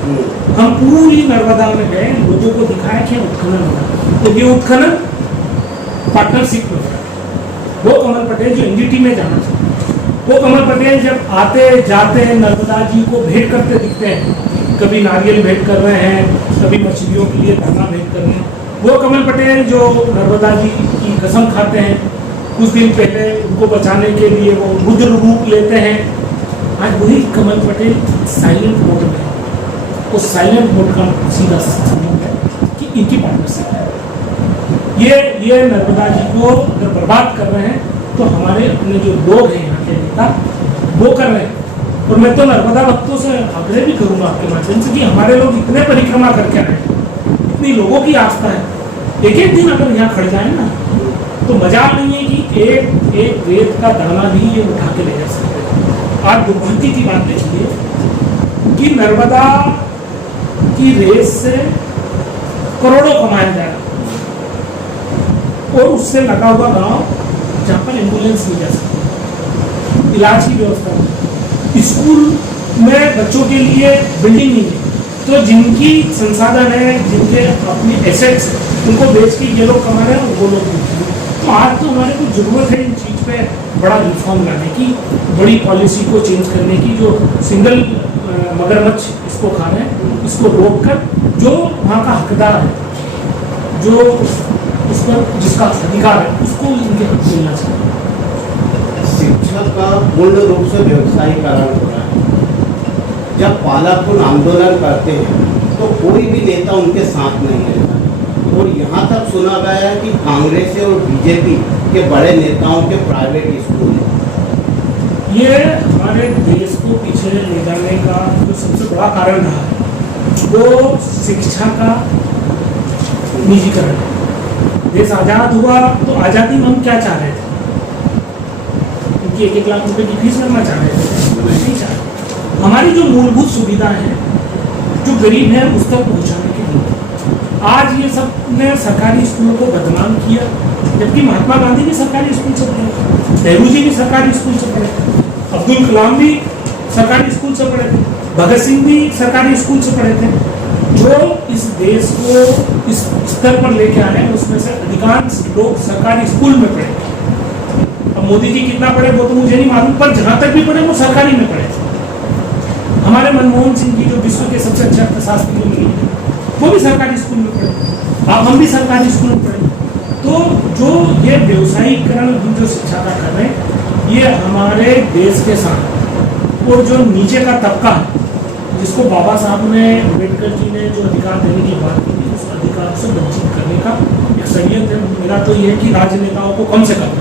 हम पूरी नर्मदा में गए, लोगों को दिखाया कि उत्खनन होगा, तो ये उत्खनन पार्टनरशिप में होगा। वो कमल पटेल जो एनजीटी में जाना था, वो कमल पटेल जब आते जाते नर्मदा जी को भेंट करते दिखते हैं, कभी नारियल भेंट कर रहे हैं, कभी मछलियों के लिए दाना भेंट कर रहे हैं, वो कमल पटेल जो नर्मदा जी की कसम खाते हैं, कुछ दिन पहले उनको बचाने के लिए वो रुद्र रूप लेते हैं, आज वही कमल पटेल साइलेंट मोड में है। वो साइलेंट मोड का सीधा संबंध है कि इनकी पार्टनरशिप है। ये नर्मदा जी को अगर बर्बाद कर रहे हैं तो हमारे अपने जो लोग हैं यहाँ के नेता वो कर रहे हैं। और मैं तो नर्मदा भक्तों से आग्रह भी करूँगा आपके माध्यम से कि हमारे लोग इतने परिक्रमा करके आए, इतनी लोगों की आस्था है, एक एक दिन अगर यहाँ खड़ जाए ना तो मजाक नहीं है कि एक एक रेत का दाना भी ये उठा के ले जा सकते। आज दुर्भाग्य की बात देखिए कि नर्मदा की रेत से करोड़ों कमाया जा रहा और उससे लगा हुआ गांव जहाँ पर एम्बुलेंस नहीं जा सकती, इलाज की व्यवस्था नहीं, स्कूल में बच्चों के लिए बिल्डिंग नहीं है, तो जिनकी संसाधन है, जिनके अपनी एसेट्स उनको बेच के ये लोग कमा रहे हैं और वो लोग नहीं। तो आज तो हमारे को जरूरत है इन चीज़ पे बड़ा रिफॉर्म लाने की, बड़ी पॉलिसी को चेंज करने की। जो सिंगल मगरमच्छ इसको खा रहे हैं, इसको रोक कर जो वहाँ का हकदार है, जो उस पर जिसका अधिकार है, उसको इनके हक मिलना चाहिए। शिक्षा का पूर्ण रूप से व्यवसायीकरण हो रहा है। जब पालापुर आंदोलन करते हैं तो कोई भी नेता उनके साथ नहीं रहता, और यहाँ तक सुना गया है कि कांग्रेस और बीजेपी के बड़े नेताओं के प्राइवेट स्कूल हैं। ये हमारे देश को पीछे ले जाने का जो सबसे बड़ा कारण रहा है वो शिक्षा का निजीकरण है। देश आज़ाद हुआ तो आज़ादी में हम क्या चाह रहे थे? क्योंकि 1-1 लाख रुपए की फीस करना चाह रहे थे, नहीं चाह रहे। हमारी जो मूलभूत सुविधा है, जो गरीब है उस तक पहुँचाने के लिए आज ये सब ने सरकारी स्कूलों को बदनाम किया, जबकि महात्मा गांधी भी सरकारी स्कूल से पढ़े, नेहरू जी भी सरकारी स्कूल से पढ़े, अब्दुल कलाम भी सरकारी स्कूल से पढ़े थे, भगत सिंह भी सरकारी स्कूल से पढ़े थे। जो इस देश को इस स्तर पर लेके आए उसमें से अधिकांश लोग सरकारी स्कूल में पढ़े। अब मोदी जी कितना पढ़े वो तो मुझे नहीं मालूम, पर जहाँ तक भी पढ़े वो सरकारी में पढ़े। हमारे मनमोहन सिंह जी जो विश्व के सबसे अच्छे अर्थशास्त्री मिले वो भी सरकारी स्कूल में पढ़े, अब हम भी सरकारी स्कूल में पढ़े। तो जो ये व्यवसायीकरण हम जो शिक्षा का कर रहे हैं, ये हमारे देश के साथ और जो नीचे का तबका है, जिसको बाबा साहब ने, अम्बेडकर जी ने जो अधिकार देने की बात की थी, उस अधिकार से वंचित करने का एक षड्यंत्र है। मेरा तो ये है कि राजनेताओं को कम से कम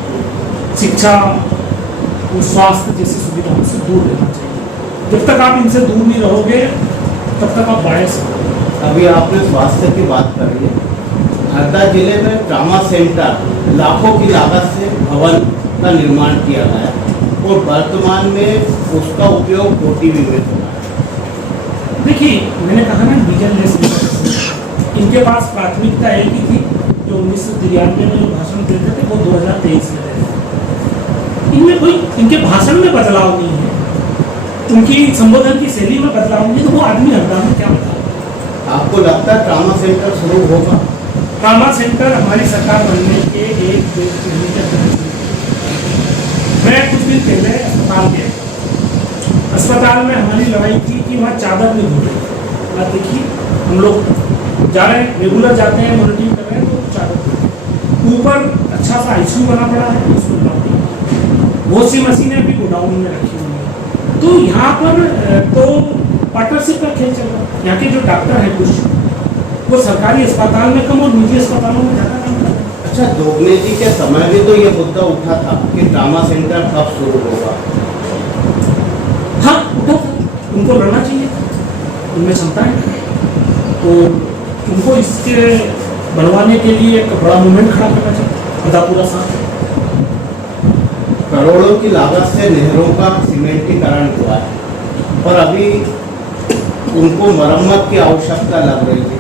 शिक्षा और स्वास्थ्य जैसी सुविधाओं से दूर रहना चाहिए। जब तक आप इनसे दूर नहीं रहोगे तब तक आप बायस हो। अभी आपने स्वास्थ्य की बात करी है। हरदा जिले में ट्रामा सेंटर लाखों की लागत से भवन का निर्माण किया गया है और वर्तमान में उसका उपयोग ओटीबी में हो रहा है। देखिए, मैंने कहा ना विजनलेस लीडर, इनके पास प्राथमिकता एक ही थी, जो 1993 में जो भाषण देते थे वो 2023 में देते। इनमें कोई इनके भाषण में बदलाव नहीं है, उनकी संबोधन की शैली में बदलाव नहीं है, तो वो आदमी हरदा में क्या बताओ। आपको लगता है ट्रामा सेंटर शुरू होगा? ट्रामा सेंटर हमारी सरकार बनने के 1-1.5 महीने के अंदर, मैं कुछ दिन पहले अस्पताल गया, अस्पताल में हमारी लड़ाई थी कि वहाँ चादर नहीं मिल रही। बात देखिए, हम लोग जा रहे हैं, रेगुलर जाते हैं, मॉनिटरिंग कर रहे हैं, तो चादर ऊपर अच्छा सा आईसीयू बना पड़ा है, उसमें बहुत सी मशीनें अभी गोडाउन में रखी हुई हैं। तो यहाँ पर तो पार्टनरशिप का खेल चल रहा है। यहाँ के जो डॉक्टर हैं कुछ, वो सरकारी अस्पताल में कम और निजी अस्पतालों में ज़्यादा काम कर रहे हैं। अच्छा, दोगने जी के समय भी तो ये मुद्दा उठा था कि ट्रामा सेंटर कब शुरू होगा। हाँ, उठा था, उनको लड़ना चाहिए था, उनमें क्षमता है, तो उनको इसके बनवाने के लिए एक बड़ा मूवमेंट खड़ा करना चाहिए, अदा पूरा साथ। करोड़ों की लागत से नहरों का सीमेंटीकरण हुआ है और अभी उनको मरम्मत की आवश्यकता लग रही है,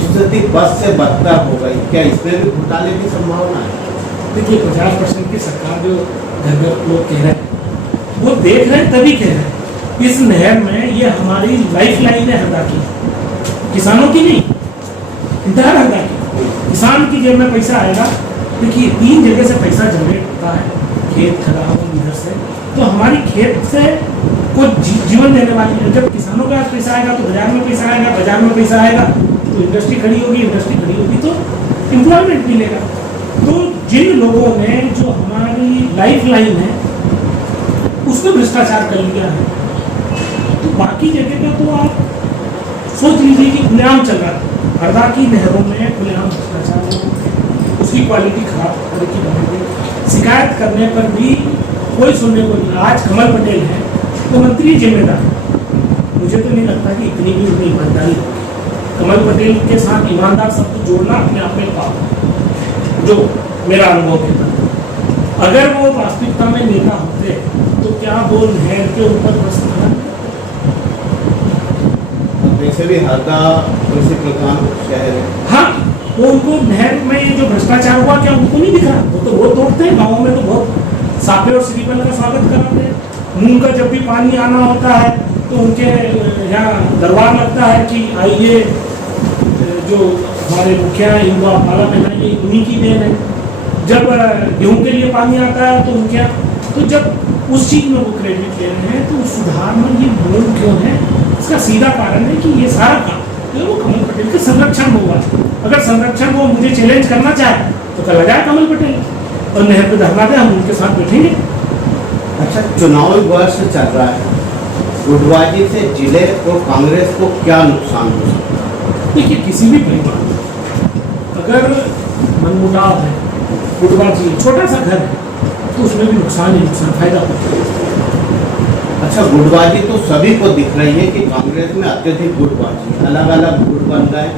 स्थिति बस से बदतर हो गई, क्या इसमें भी घोटाले की संभावना है? देखिए, 50% की सरकार जो घर घर लोग कह रहे हैं, वो देख रहे हैं तभी कह रहे हैं। इस नहर में ये हमारी लाइफ लाइन है हरदा की, किसानों की नहीं, इंतहा हरदा की। किसान की जेब में पैसा आएगा। देखिए, 3 जगह से पैसा जनरेट होता है, खेत खराब इधर से, तो हमारी खेत से कुछ जीवन देने वाली है। जब किसानों के पास पैसा आएगा तो बाजार में पैसा आएगा, बाजार में पैसा आएगा तो इंडस्ट्री खड़ी होगी, इंडस्ट्री खड़ी होगी तो एम्प्लॉयमेंट मिलेगा। तो जिन लोगों ने जो हमारी लाइफ लाइन है उसको भ्रष्टाचार कर लिया है, तो बाकी जगह का तो आप सोच लीजिए कि खुलेआम चल रहा है। हरदा की नहरों में खुलेआम भ्रष्टाचार, उसकी क्वालिटी खराब तरह की बन गई। शिकायत करने पर भी कोई सुनने को नहीं। आज कमल पटेल है तो मंत्री जिम्मेदार, मुझे तो नहीं लगता कि इतनी भी उतनी ईमानदारी होगी। कमल पटेल के साथ ईमानदार शब्द जोड़ना अपने आप में पाप है, जो मेरा अनुभव कहता है। अगर वो वास्तविकता में नेता होते तो क्या वो नहर के ऊपर प्रश्न बनाते? वैसे भी हरदा कृषि प्रधान शहर है। हाँ, वो उनको नहर में जो भ्रष्टाचार हुआ क्या उनको नहीं दिख रहा? वो तो बहुत तोड़ते हैं, गाँव में तो बहुत साफे और श्रीफल का स्वागत कराते हैं। मूंग का जब भी पानी आना होता है तो उनके यहाँ दरबार लगता है कि आइए, जो हमारे मुखिया हैं इनको आप माला पहनाइए, उन्हीं की देन है। जब गेहूँ के लिए पानी आता है तो उनके तो जब उस चीज़ में वो क्रेडिट ले रहे हैं, तो उस सुधार में ये मूल क्यों है? इसका सीधा कारण है कि ये सारा काम जो वो कमल पटेल के संरक्षण में हुआ। अगर संरक्षण को मुझे चैलेंज करना चाहे तो कल जाए कमल पटेल और नहर पे धरना दे, हम उनके साथ बैठेंगे। अच्छा, चुनावी वर्ष चल रहा है, गुटबाजी से जिले और कांग्रेस को क्या नुकसान हो सकता है? देखिए, किसी भी परिवार में अगर मनमुटाव है, गुटबाजी, छोटा सा घर है, तो उसमें भी नुकसान ही नुकसान, फायदा होता है। अच्छा, गुटबाजी तो सभी को दिख रही है कि कांग्रेस में अत्यधिक गुटबाजी, अलग अलग गुट बन गए।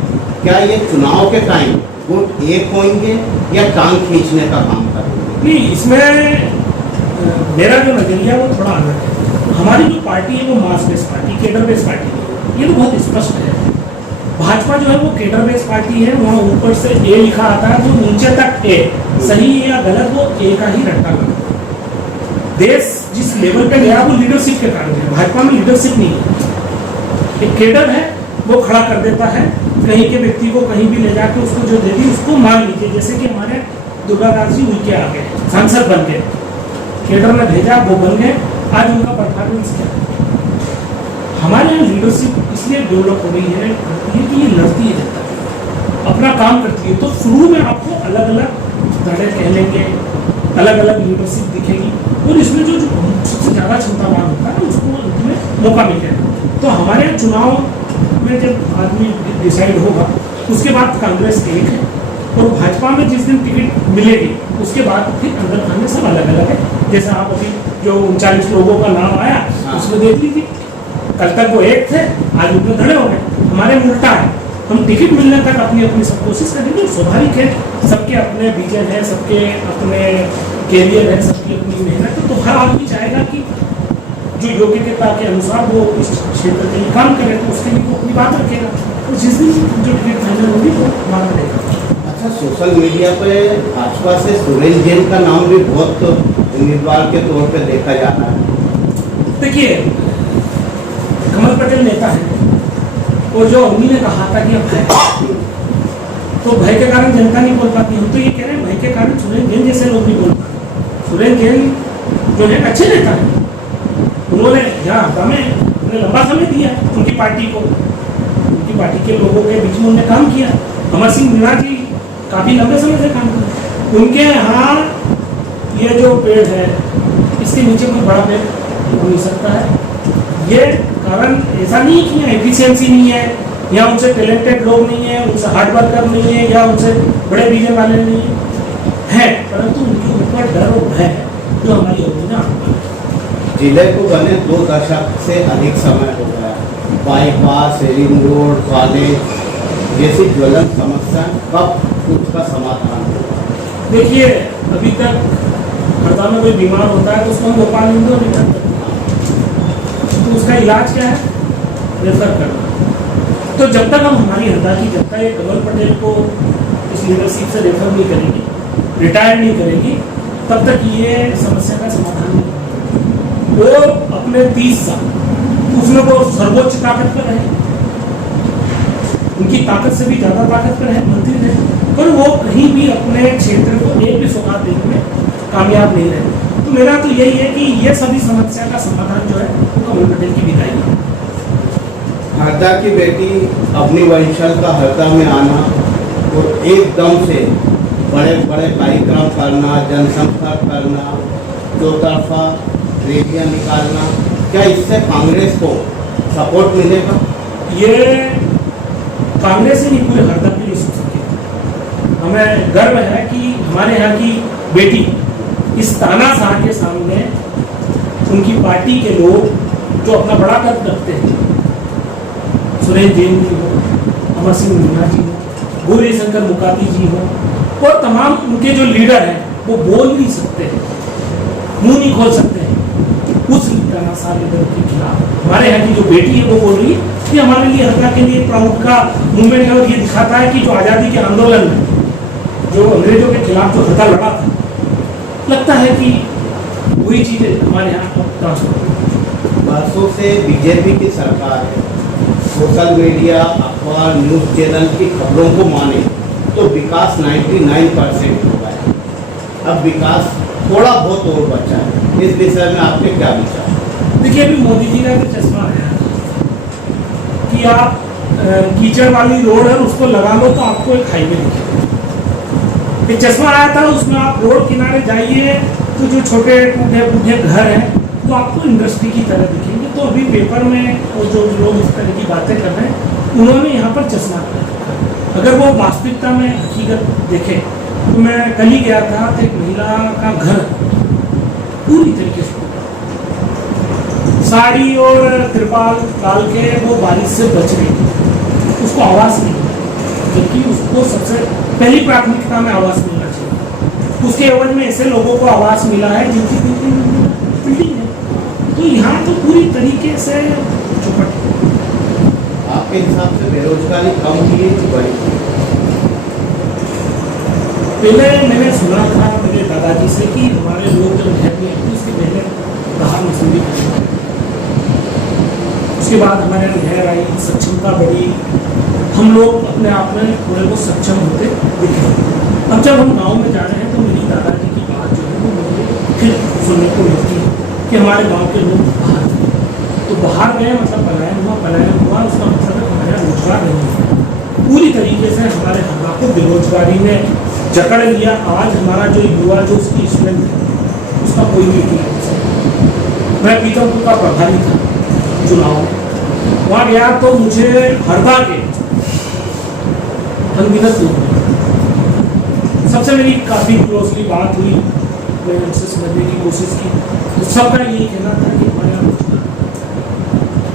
क्या ये चुनाव के टाइम गुट एक होंगे या टांग खींचने का काम करेंगे? नहीं, इसमें मेरा जो नजरिया वो थोड़ा अलग है। हमारी जो पार्टी है वो mass base party, cadre base party है, ये तो बहुत स्पष्ट है। भाजपा जो है वो केडर बेस पार्टी है, वहाँ ऊपर से ए लिखा आता है तो नीचे तक ए, सही है या गलत वो ए का ही रट्टा लगता है। देश जिस लेवल पे गया वो लीडरशिप के कारण है, भाजपा में लीडरशिप नहीं है। एक केडर है वो खड़ा कर देता है, कहीं के व्यक्ति को कहीं भी ले जाके उसको जो दे दी उसको मान लीजिए। जैसे कि हमारे दुर्गादास जी उनके आगे सांसद बन गए, केडर ने भेजा, वो बन गए, आज उनका परफॉर्मेंस क्या है? हमारे यहाँ लीडरशिप इसलिए डेवलप हो रही है कि ये लड़ती है, अपना काम करती है। तो शुरू में आपको अलग अलग तरह कह लेंगे, अलग अलग लीडरशिप दिखेगी, और इसमें जो सबसे ज़्यादा क्षमतावान होता है उसको उसमें मौका मिलेगा। तो हमारे यहाँ चुनाव में जब आदमी डिसाइड होगा उसके बाद कांग्रेस एक है, और भाजपा में जिस दिन टिकट मिलेगी उसके बाद फिर अंदर खाने सब अलग अलग है। जैसा आप अभी जो 39 लोगों का नाम आया उसमें देख लीजिए, कल तक वो एक थे, आज उनमें धड़े हो गए। हमारे में उल्टा है, हम टिकट मिलने तक अपनी अपनी सब कोशिश करेंगे। स्वाभाविक है, सबके अपने विजन है, सबके अपने कैरियर है, सबकी अपनी मेहनत है, तो हर आदमी चाहेगा कि जो योग्यता के अनुसार वो इस क्षेत्र के लिए काम करे तो उसके लिए वो अपनी बात रखेगा। तो जिस दिन जो टिकट फाइनल होगी वो हमारा रहेगा। अच्छा, सोशल मीडिया पे भाजपा से सुरेश जैन का नाम भी बहुत उम्मीदवार के तौर पे देखा जाता है। देखिए, कमल पटेल नेता है और जो उन्हीं ने कहा था कि अब भय, तो भय के कारण जनता नहीं बोल पाती। हम तो ये कह रहे हैं भय के कारण सुरेश जैन जैसे लोग नहीं बोल पाते। सुरेश जैन जो है अच्छे नेता है, उन्होंने यहाँ हफ्ता में उन्हें लंबा समय दिया उनकी पार्टी को, उनकी पार्टी के लोगों के बीच में उन्होंने काम किया। अमर सिंह मीणा जी काफ़ी लंबे समय से काम किया। उनके यहाँ ये जो पेड़ है इसके नीचे कोई बड़ा पेड़ हो नहीं सकता है। ये कारण ऐसा नहीं कि यहाँ एफिशिएंसी नहीं है, या उनसे टैलेंटेड लोग नहीं है, उनसे हार्ड वर्कर नहीं है, या उनसे बड़े विजन वाले नहीं है, परंतु उनके ऊपर डर और भय है जो हमारी योजना। जिले को बने 2 दशक से अधिक समय हो गया। बाईपास, रिंग रोड, कॉलेज जैसी ज्वलंत समस्या कब उसका समाधान होगा? देखिए, अभी तक हरदा में कोई बीमार होता है तो उसको हम भोपाल इंदौर रिफर करते हैं, तो उसका इलाज क्या है? रेफर करना। तो जब तक हम हमारी हरदा की जनता ये कमल पटेल को इस लीडरशिप से रेफर नहीं करेगी, रिटायर नहीं करेगी, तब तक ये समस्या का समाधान नहीं होगा। वो अपने 30 साल उसमें वो सर्वोच्च ताकत पर रहे, उनकी ताकत से भी ज़्यादा ताकत पर है, मंत्री रहे, पर वो कहीं भी अपने क्षेत्र को एक भी सौगात देने में कामयाब नहीं रहे। तो मेरा तो यही है कि ये सभी समस्या का समाधान जो है वो कमल पटेल की विदाई है। हरदा की बेटी अपनी वंशल का हरदा में आना और एकदम से बड़े बड़े कार्यक्रम करना, जनसंपर्क करना, चौतरफा रैलियां निकालना, क्या इससे कांग्रेस को सपोर्ट मिलेगा? ये कांग्रेस ही नहीं, पूरे हरदा के लिए सोच सकती है। हमें गर्व है कि हमारे यहाँ की बेटी इस तानाशाह के सामने उनकी पार्टी के लोग जो अपना बड़ा कद रखते हैं, सुरेश जैन जी हो, अमर सिंह मीणा जी हो, गौरी शंकर मुकाती जी हो, और तमाम उनके जो लीडर हैं वो बोल नहीं सकते हैं, मुंह नहीं खोल सकते हैं उस तानाशाह लीडर के खिलाफ। हमारे यहाँ की जो बेटी है वो बोल रही है कि हमारे लिए हरदा के लिए प्राउड का मूवमेंट है, और ये दिखाता है कि जो आज़ादी के आंदोलन में जो अंग्रेजों के खिलाफ जो हरदा लड़ा था, लगता है कि वही चीज़ें हमारे यहाँ ट्रांसफर। बरसों से बीजेपी की सरकार है, सोशल मीडिया, अखबार, न्यूज़ चैनल की खबरों को माने तो विकास 99% हुआ है। अब विकास थोड़ा बहुत और बचा है। इस विषय में आपके क्या विचार? देखिए, अभी मोदी जी का जो चश्मा है कि आप कीचड़ वाली रोड है उसको लगा लो तो आपको एक हाईवे दिखेगा। एक चश्मा आया था, उसमें आप रोड किनारे जाइए तो जो छोटे टूटे फूटे घर हैं वो आपको इंडस्ट्री की तरह दिखेंगे। तो अभी पेपर में वो जो लोग इस तरह की बातें कर रहे हैं उन्होंने यहाँ पर चश्मा लगा रखा है। अगर वो वास्तविकता में हकीकत देखें तो मैं कल ही गया था तो एक महिला का घर पूरी तरीके से साड़ी और तिरपाल डाल के वो बारिश से बच गई, उसको आवास नहीं मिला, जबकि उसको सबसे पहली प्राथमिकता में आवास मिलना चाहिए। उसके एवज में ऐसे लोगों को आवास मिला है जिनकी बिल्डिंग है। तो यहाँ तो पूरी तरीके से चौपट है। आपके हिसाब से बेरोजगारी कम हुई है कि बढ़ी? पहले मैंने सुना था मेरे दादाजी से कि हमारे लोग जब घर में आते उसके पहले बाहर मजदूरी करते, उसके बाद हमारे यहाँ नहर आई, सक्षमता बढ़ी, हम लोग अपने आप में थोड़े बहुत सक्षम होते दिखे। अब जब हम गांव में जा रहे हैं तो मेरी दादाजी की बात जो है वो मुझे फिर सुनने को मिलती है कि हमारे गांव के लोग बाहर गए। तो बाहर गए मतलब पलायन हुआ, उसका मतलब है हमारे यहाँ रोजगार नहीं है। पूरी तरीके से हमारे हरदा को बेरोजगारी ने जकड़ लिया। आज हमारा जो युवा जो उसकी स्ट्रेंथ है उसका कोई भी नहीं है। मैं पीतमपुर का प्रभारी था चुनाव में, वहाँ गया तो मुझे हरदा के अनगिनत लोग सबसे मेरी काफ़ी क्लोजली बात हुई, मैंने उनसे समझने की कोशिश की। तो सबका यही कहना था कि हमारे यहाँ रोजगार,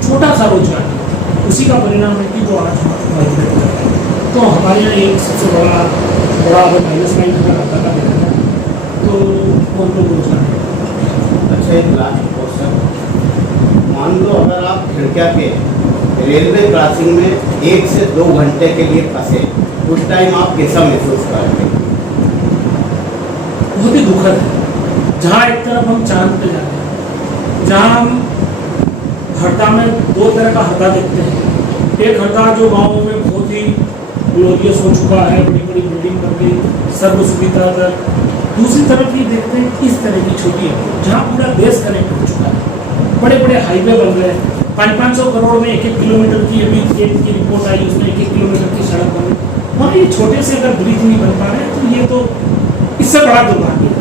छोटा सा रोजगार, उसी का परिणाम है कि जो आज हमारे तो हमारे यहाँ एक सबसे बड़ा अगर -9 अगर आता का देखा जाए तो वो लोग रोजगार। अच्छा, एक लास्ट क्वेश्चन, क्या कि रेलवे क्रॉसिंग में 1 से 2 घंटे के लिए फंसे, उस टाइम आप कैसा महसूस करते हैं? बहुत ही दुखद है। जहाँ एक तरफ हम चांद पे जाते हैं, जहाँ हम हरदा में 2 तरह का हरदा देखते हैं। एक हरदा जो गाँव में बहुत ही ग्लोरियस हो चुका है, बड़ी बड़ी बिल्डिंग बन गई, सर्व सुविधा तक। दूसरी तरफ ये देखते हैं कि इस तरह की छोटी है जहाँ पूरा देश कनेक्ट हो चुका है, बड़े बड़े हाईवे बन गए, 500-500 करोड़ में 1-1 किलोमीटर की अभी ट्रेन की रिपोर्ट आई, उसमें 1-1 किलोमीटर की सड़क बनी। और ये छोटे से अगर ब्रिज नहीं बन पा रहे तो ये तो इससे बड़ा दुर्भाग्य है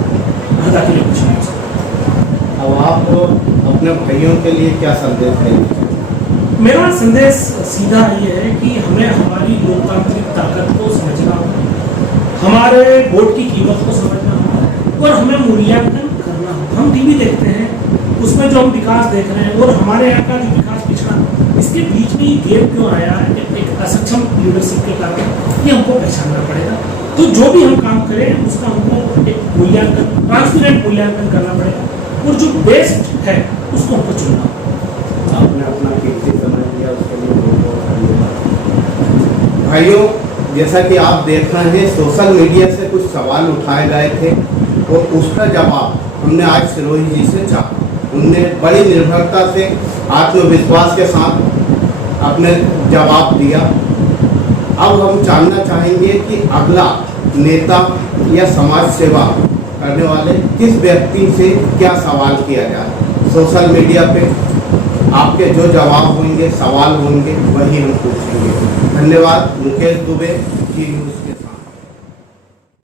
हरदा के लिए कुछ नहीं हो सकता। अब आप अपने भाइयों के लिए क्या संदेश देंगे? मेरा संदेश सीधा ये है कि हमें हमारी लोकतांत्रिक ताकत को समझना होगा, हमारे वोट की कीमत को समझना होगा और हमें मूल्यांकन करना होगा। हम टीवी देखते हैं, उसमें जो हम विकास देख रहे हैं और हमारे यहाँ का जो विकास पिछड़ा, इसके बीच में ये गैप क्यों आया एक असक्षम लीडरशिप के कारण, ये हमको पहचानना पड़ेगा। तो जो भी हम काम करें उसका हमको एक मूल्यांकन, ट्रांसपेरेंट मूल्यांकन करना पड़ेगा और जो बेस्ट है उसको हमको चुनना होगा। आपने अपना कीमती समय दिया, उसके लिए बहुत बहुत धन्यवाद। भाइयों, जैसा कि आप देख रहे हैं, सोशल मीडिया से कुछ सवाल उठाए गए थे और उसका जवाब हमने आज सिरोही जी से चाहा। उनने बड़ी निर्भरता से, आत्मविश्वास के साथ अपने जवाब दिया। अब हम जानना चाहेंगे कि अगला नेता या समाज सेवा करने वाले किस व्यक्ति से क्या सवाल किया जाए। सोशल मीडिया पे आपके जो जवाब होंगे, सवाल होंगे, वही हम पूछेंगे। धन्यवाद। मुकेश दुबे, जी न्यूज़ के